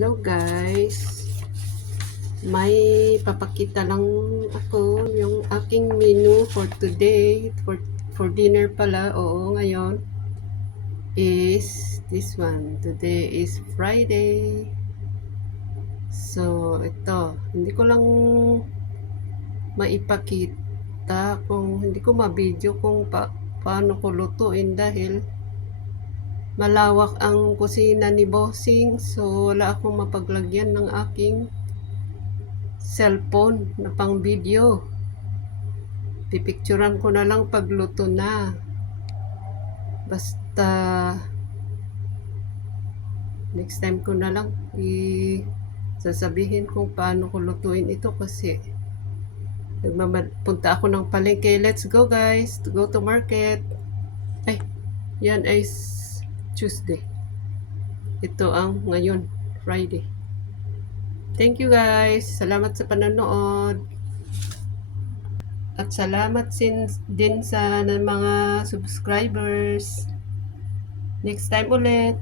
Hello guys, may papakita lang ako yung aking menu for today, for dinner pala. Oo, ngayon is this one. Today is Friday. So ito, hindi ko lang maipakita kung hindi ko ma-video kung paano ko lutuin dahil malawak ang kusina ni Bossing, so wala akong mapaglagyan ng aking cellphone na pang video. Pipicturan ko na lang pagluto na. Basta next time ko na lang sasabihin kung paano ko lutuin ito kasi punta ako ng palengke. Let's go guys, to go to market. Ay, yan ay Tuesday. Ito ang ngayon, Friday. Thank you guys. Salamat sa panonood. At salamat din sa mga subscribers. Next time ulit.